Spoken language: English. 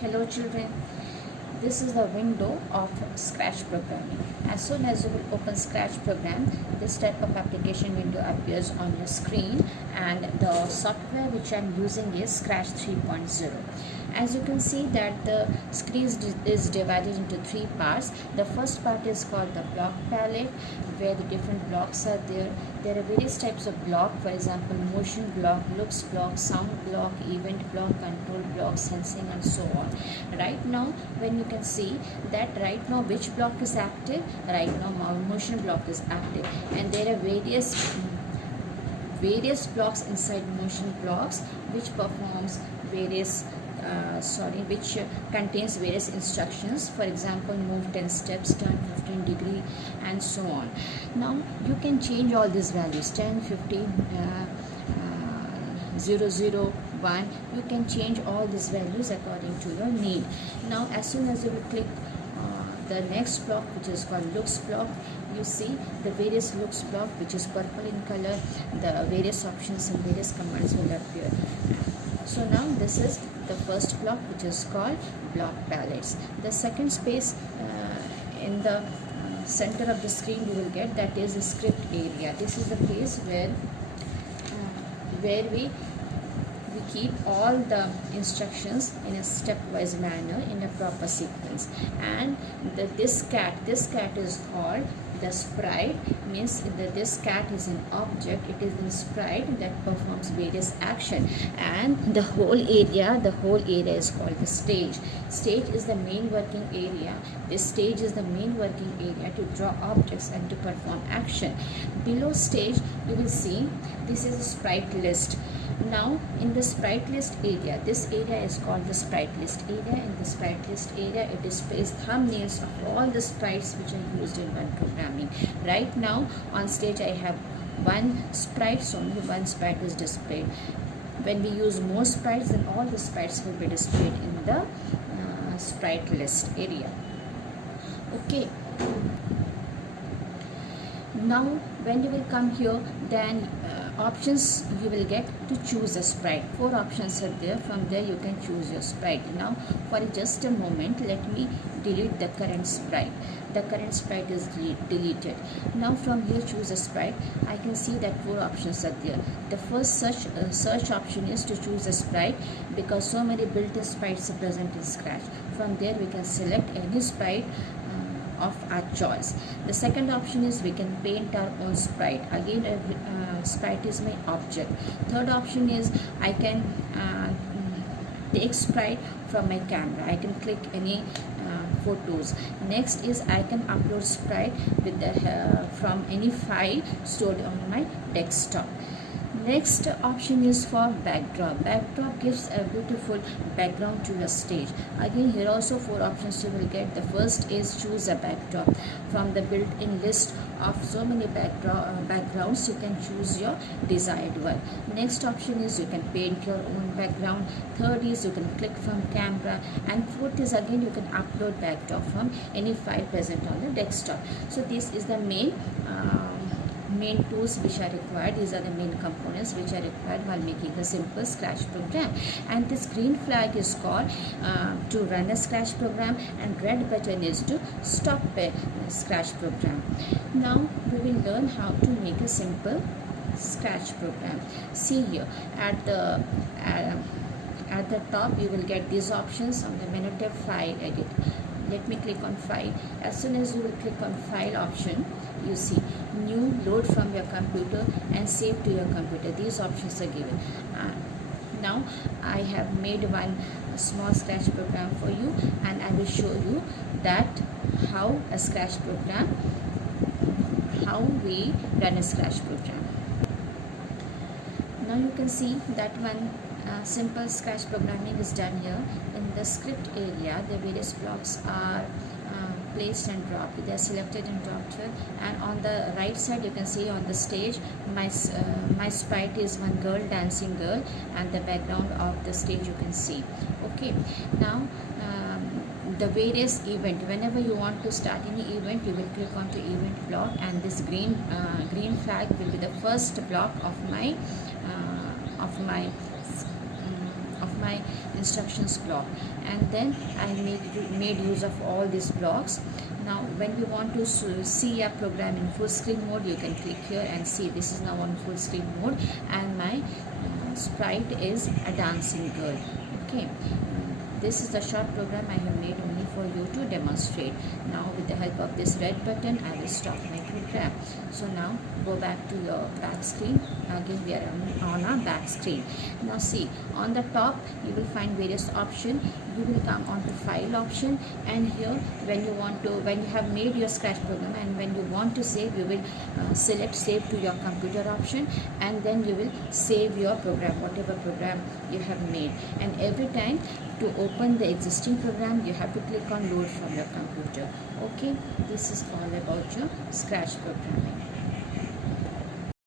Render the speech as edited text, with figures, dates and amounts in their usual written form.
Hello children, this is the window of Scratch programming. As soon as you will open Scratch program, this type of application window appears on your screen, and the software which I am using is Scratch 3.0. As you can see that the screen is divided into three parts. The first part is called the block palette, where the different blocks are there. There are various types of block, for example motion block, looks block, sound block, event block, control block, sensing, and so on. Right now when you can see that right now which block is active, right now motion block is active, and there are various blocks inside motion blocks which performs various which contains various instructions. For example, move 10 steps, turn 15 degree, and so on. Now you can change all these values, 10, 15, 0, 0, 1. You can change all these values according to your need. Now as soon as you will click the next block, which is called looks block, you see the various looks block which is purple in color. The various options and various commands will appear. So now this is the first block, which is called block palettes. The second space in the center of the screen you will get, that is the script area. This is the place where we keep all the instructions in a stepwise manner in a proper sequence. And this cat is called the sprite. Means that this cat is an object, it is a sprite that performs various action. And the whole area is called the stage. Stage is the main working area. This stage is the main working area to draw objects and to perform action. Below stage you will see this is a sprite list. Now in the sprite list area, this area is called the sprite list area. In the sprite list area, it displays thumbnails of all the sprites which are used in one programming. Right now on stage I have one sprite, so only one sprite is displayed. When we use more sprites, then all the sprites will be displayed in the sprite list area. Okay. Now when you will come here, then options you will get to choose a sprite. 4 options are there. From there you can choose your sprite. Now for just a moment, let me delete the current sprite. The current sprite is deleted. Now from here, choose a sprite. I can see that 4 options are there. The first search option is to choose a sprite, because so many built-in sprites are present in Scratch. From there we can select any sprite of our choice. The second option is we can paint our own sprite. Again, sprite is my object. Third option is I can take sprite from my camera. I can click any photos. Next is I can upload sprite with the from any file stored on my desktop. Next option is for backdrop. Backdrop gives a beautiful background to your stage. Again, here also 4 options you will get. The first is choose a backdrop. From the built-in list of so many backgrounds, you can choose your desired one. Next option is you can paint your own background. Third is you can click from camera, and fourth is again you can upload backdrop from any file present on the desktop. So this is the main tools which are required. These are the main components which are required while making a simple Scratch program. And this green flag is called to run a Scratch program, and red button is to stop a Scratch program. Now we will learn how to make a simple Scratch program. See here at the top you will get these options. On the menu tab, file, edit. Let me click on file. As soon as you will click on file option, you see new, load from your computer, and save to your computer. These options are given. Now I have made one small Scratch program for you, and I will show you that how a Scratch program, how we run a Scratch program. Now you can see that one simple Scratch programming is done here. In the script area, the various blocks are placed and dropped. They are selected and dropped here. And on the right side you can see on the stage my sprite is one girl, dancing girl, and the background of the stage you can see. Okay. Now the various event, whenever you want to start any event, you will click on to event block, and this green flag will be the first block of my instructions block, and then I made use of all these blocks. Now when you want to see a program in full screen mode, you can click here and see this is now on full screen mode, and my sprite is a dancing girl. Okay, this is the short program I have made only for you to demonstrate. Now with the help of this red button, I will stop my program. So now go back to your back screen. Again we are on our back screen. Now see, on the top you will find various options. You will come on to file option, and here when you have made your Scratch program and when you want to save, you will select save to your computer option, and then you will save your program, whatever program you have made. And every time to open the existing program, you have to click on load from your computer. Okay, this is all about your Scratch programming.